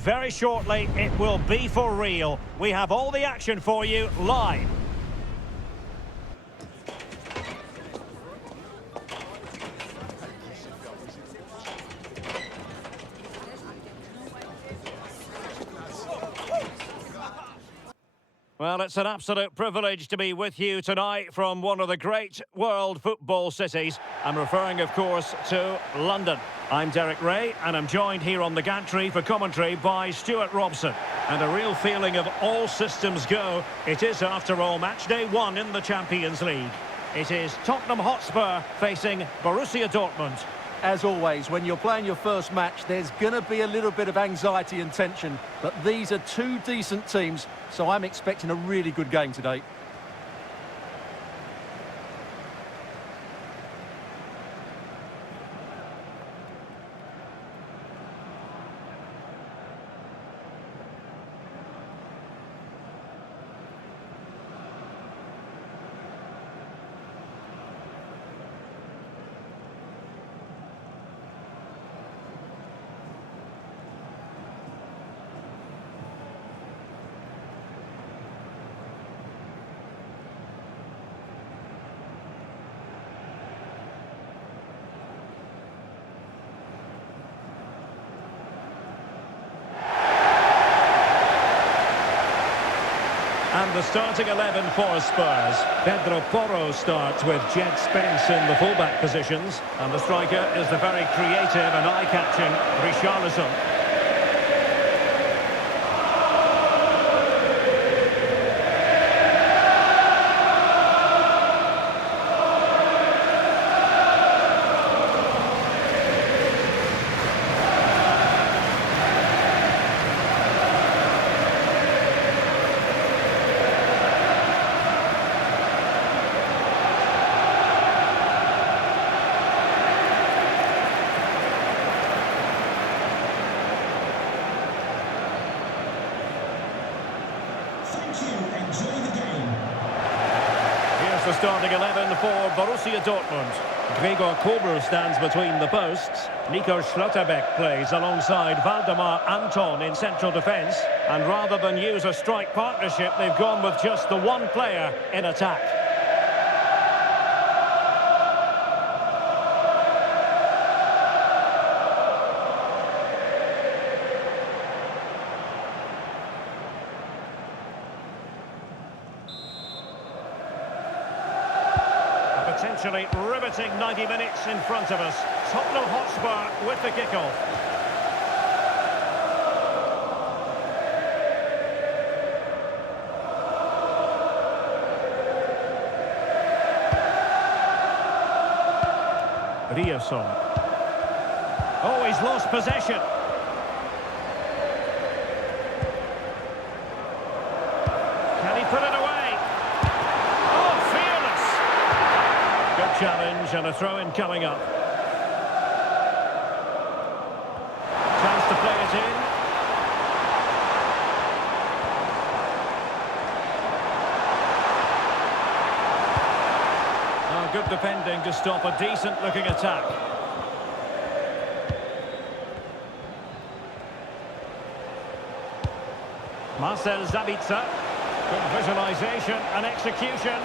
very shortly it will be for real. We have all the action for you live. Well, it's an absolute privilege to be with you tonight from one of the great world football cities. I'm referring, of course, to London. I'm Derek Ray, and I'm joined here on the gantry for commentary by Stuart Robson. And a real feeling of all systems go. It is, after all, match day 1 in the Champions League. It is Tottenham Hotspur facing Borussia Dortmund. As always, when you're playing your first match, there's going to be a little bit of anxiety and tension. But these are two decent teams, so I'm expecting a really good game today. And the starting 11 for Spurs. Pedro Porro starts with Jed Spence in the fullback positions. And the striker is the very creative and eye-catching Richarlison. The starting 11 for Borussia Dortmund. Gregor Kobel stands between the posts. Nico Schlotterbeck plays alongside Valdemar Anton in central defence. And rather than use a strike partnership, they've gone with just the one player in attack. Potentially riveting 90 minutes in front of us. Tottenham Hotspur with the kickoff. Riasson. Oh, he's lost possession. Can he put it away? Challenge and a throw-in coming up. Chance to play it in. Oh, good defending to stop a decent-looking attack. Marcel Sabitzer. Good visualisation and execution.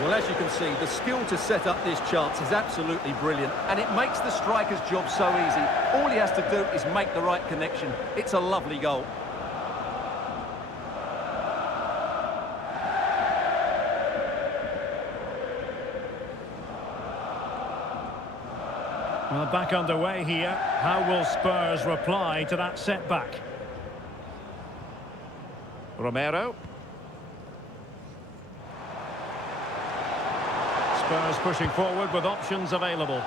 Well, as you can see, the skill to set up this chance is absolutely brilliant, and it makes the striker's job so easy. All he has to do is make the right connection. It's a lovely goal. Well, back underway here. How will Spurs reply to that setback? Romero. Spurs pushing forward with options available.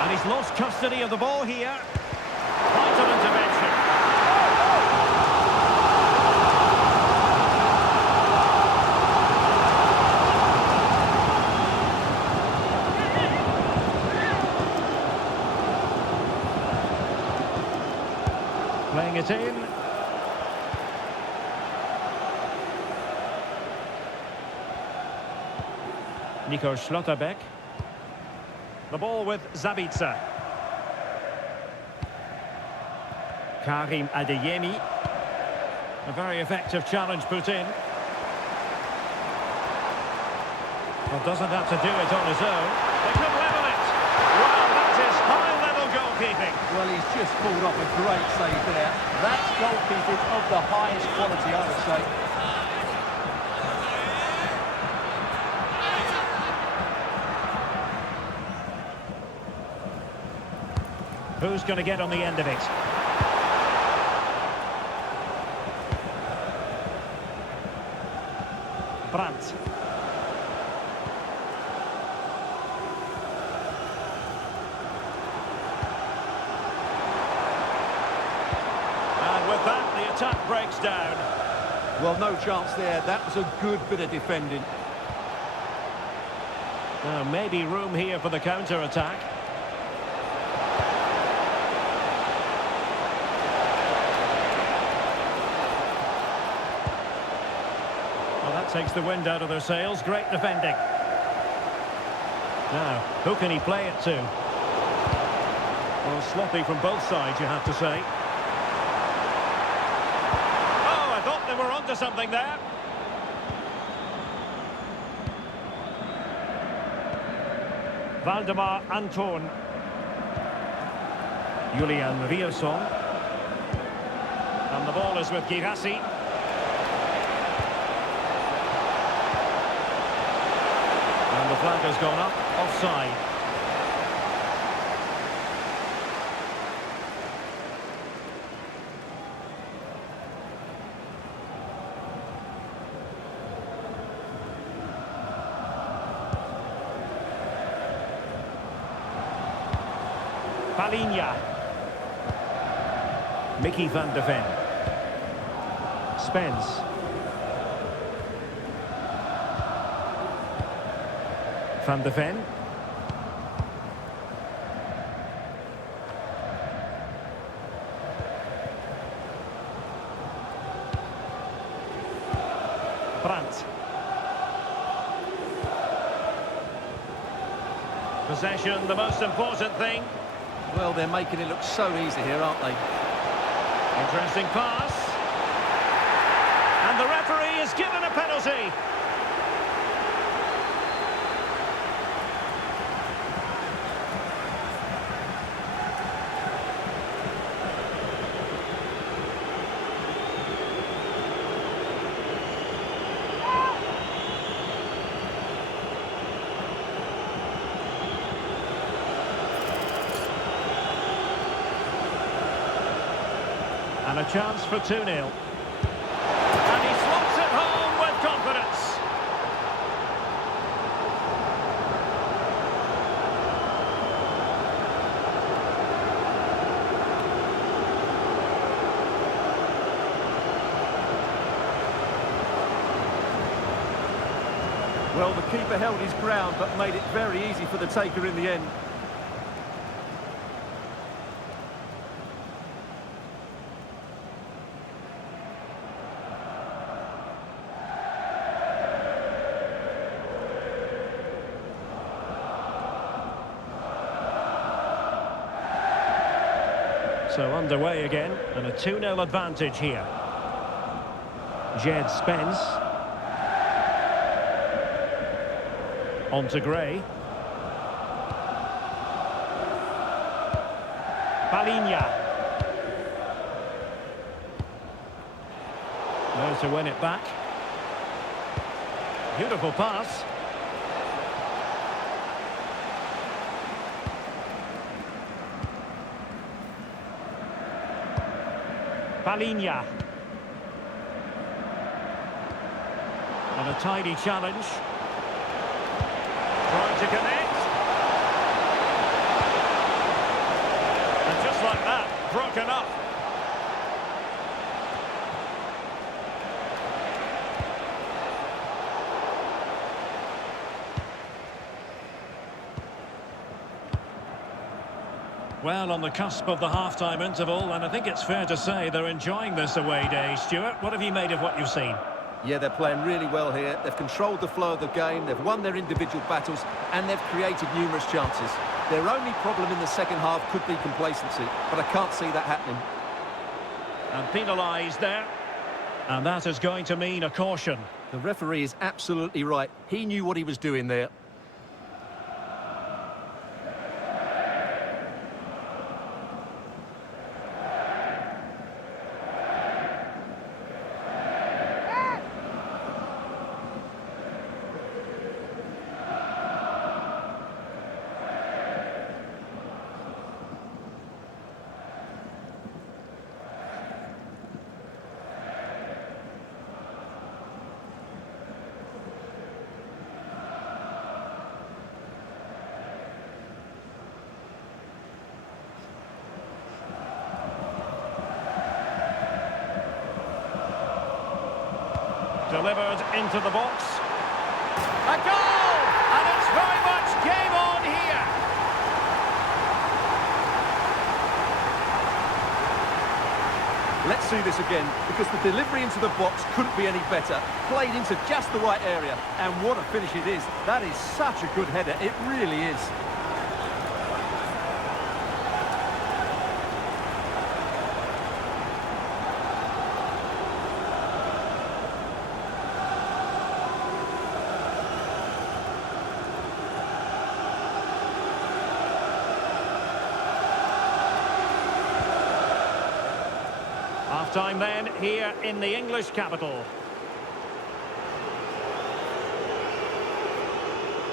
And he's lost custody of the ball here. Vital intervention. Putting it in. Nico Schlotterbeck. The ball with Zabitzer. Karim Adeyemi. A very effective challenge put in. Well, doesn't have to do it on his own. They could level it. Well, that is high-level goalkeeping. Well, he's just pulled off a great save there. That's goalkeeping of the highest quality, I would say. Who's going to get on the end of it? Brandt. And with that, the attack breaks down. Well, no chance there. That was a good bit of defending. Now, maybe room here for the counter-attack. Well, that takes the wind out of their sails. Great defending. Now, who can he play it to? Well, sloppy from both sides, you have to say. Oh, I thought they were onto something there. Valdemar Anton. Julian Rierson. And the ball is with Girassi. And the flag has gone up, offside. Palinha. Mickey van de Ven. Spence. Van de Ven. Brandt. Possession, the most important thing. Well, they're making it look so easy here, aren't they? Interesting pass. And the referee is given a penalty. And a chance for 2-0. And he slots it home with confidence. Well, the keeper held his ground, but made it very easy for the taker in the end. So underway again, and a 2-0 advantage here. Jed Spence. On to Gray. Palinha. There to win it back. Beautiful pass. Palinha. And a tidy challenge. Trying to connect. And just like that, broken up. Well, on the cusp of the half-time interval, and I think it's fair to say they're enjoying this away day. Stuart, what have you made of what you've seen? Yeah, they're playing really well here. They've controlled the flow of the game, they've won their individual battles, and they've created numerous chances. Their only problem in the second half could be complacency, but I can't see that happening. And penalised there. And that is going to mean a caution. The referee is absolutely right. He knew what he was doing there. Delivered into the box. A goal! And it's very much game on here. Let's see this again, because the delivery into the box couldn't be any better. Played into just the right area, and what a finish it is. That is such a good header, it really is. Half-time then, here in the English capital.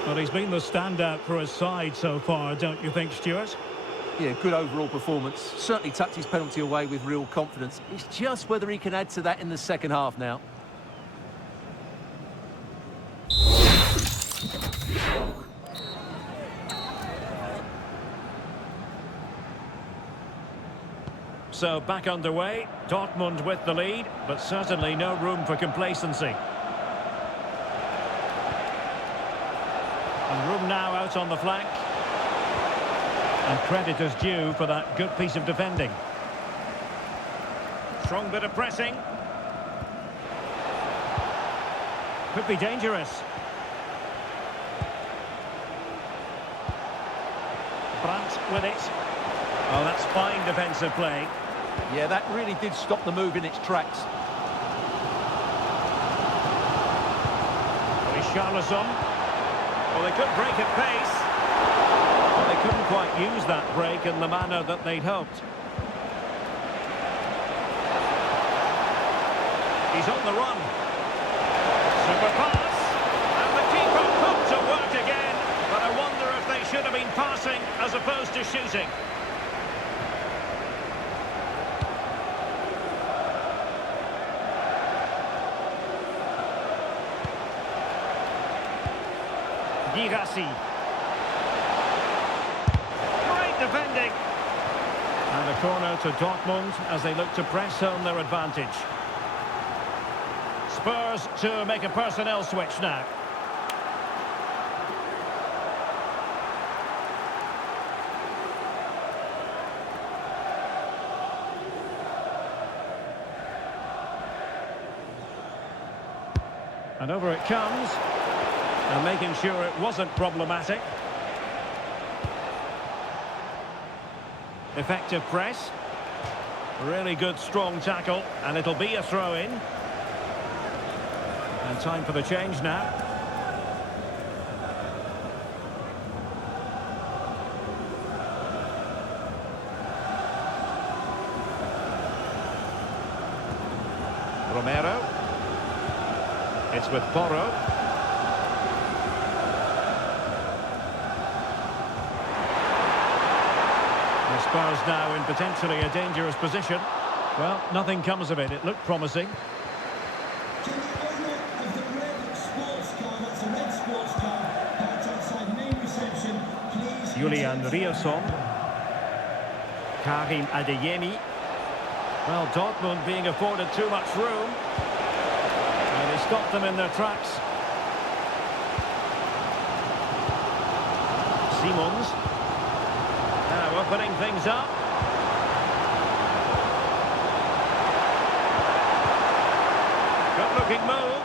Well, he's been the standout for his side so far, don't you think, Stuart? Yeah, good overall performance. Certainly tucked his penalty away with real confidence. It's just whether he can add to that in the second half now. So back underway, Dortmund with the lead, but certainly no room for complacency. And room now out on the flank. And credit is due for that good piece of defending. Strong bit of pressing. Could be dangerous. Brandt with it. Oh, that's fine defensive play. Yeah, that really did stop the move in its tracks. Richarlison. Well, they could break at pace. But they couldn't quite use that break in the manner that they'd hoped. He's on the run. Super pass. And the keeper put to work again. But I wonder if they should have been passing as opposed to shooting. Girassi. Great defending. And a corner to Dortmund as they look to press home their advantage. Spurs to make a personnel switch now. And over it comes. And making sure it wasn't problematic. Effective press. Really good, strong tackle. And it'll be a throw-in. And time for the change now. Romero. It's with Porro. Spurs now in potentially a dangerous position. Well, nothing comes of it. It looked promising. To the owner of the red sports car, that's a red sports car, parked outside main reception, please... Julian Rierson. Karim Adeyemi. Well, Dortmund being afforded too much room. And they stopped them in their tracks. Simons. Now Opening things up. Good looking move.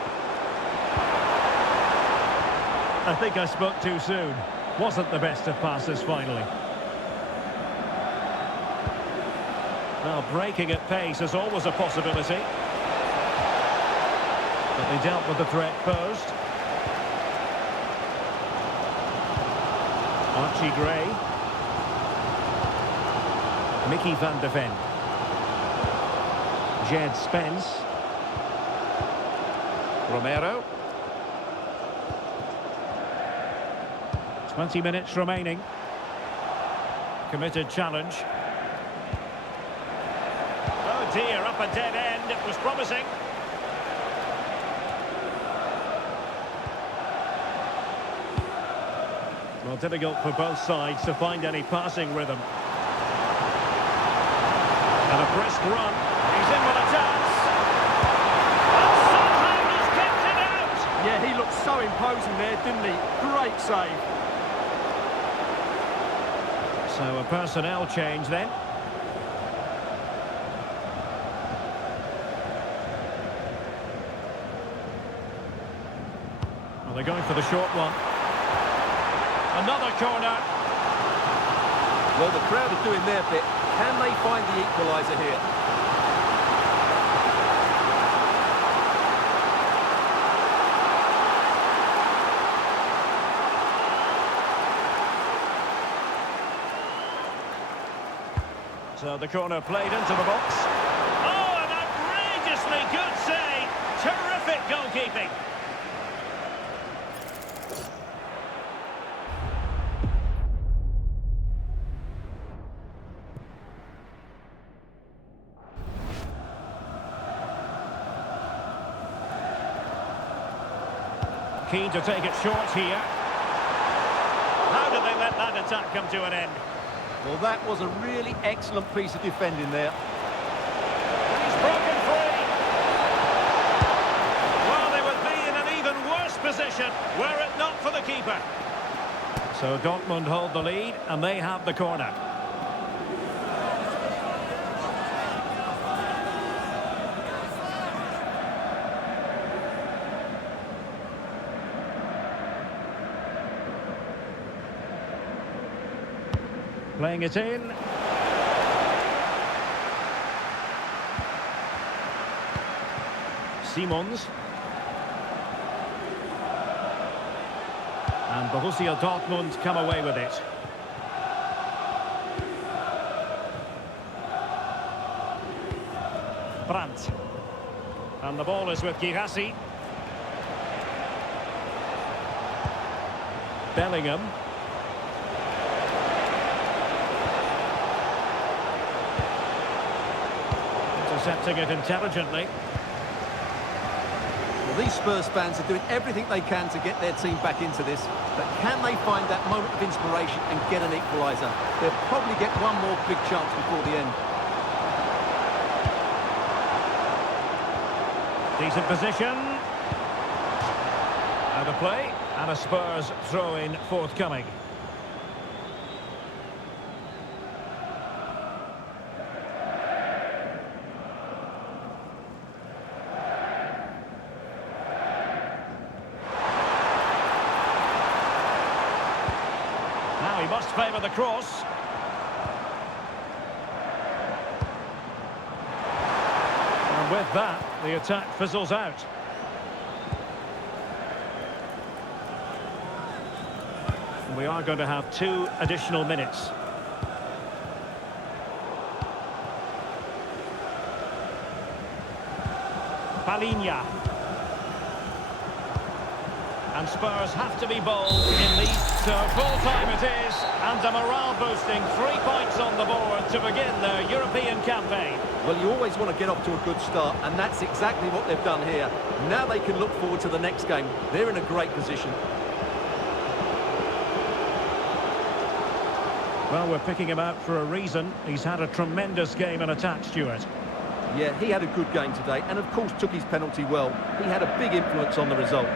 I think I spoke too soon. Wasn't the best of passes finally. Well, breaking at pace is always a possibility. But they dealt with the threat posed. Archie Gray. Mickey van de Ven. Jed Spence. Romero. 20 minutes remaining. Committed challenge. Oh dear, up a dead end. It was promising. Well, difficult for both sides to find any passing rhythm. And a brisk run. He's in with a chance. And somehow he's kept it out. Yeah, he looked so imposing there, didn't he? Great save. So a personnel change then. Well, they're going for the short one. Another corner. Well, the crowd are doing their bit. Can they find the equaliser here? So the corner played into the box. Oh, an outrageously good save. Terrific goalkeeping. Keen to take it short here. How did they let that attack come to an end? Well, that was a really excellent piece of defending there. He's broken free. Well, they would be in an even worse position were it not for the keeper. So Dortmund hold the lead and they have the corner. Playing it in. Simons. And Borussia Dortmund come away with it. Brandt. And the ball is with Girassi. Bellingham. Intercepting it intelligently. Well, these Spurs fans are doing everything they can to get their team back into this. But can they find that moment of inspiration and get an equaliser? They'll probably get one more big chance before the end. Decent position. Out of play. And a Spurs throw-in forthcoming. Now he must favour the cross. And with that, the attack fizzles out. We are going to have 2 additional minutes. Palinha. And Spurs have to be bold in these. So full-time it is, and a morale-boosting 3 points on the board to begin their European campaign. Well, you always want to get off to a good start, and that's exactly what they've done here. Now they can look forward to the next game. They're in a great position. Well, we're picking him out for a reason. He's had a tremendous game in attack, Stuart. Yeah, he had a good game today, and of course took his penalty well. He had a big influence on the result.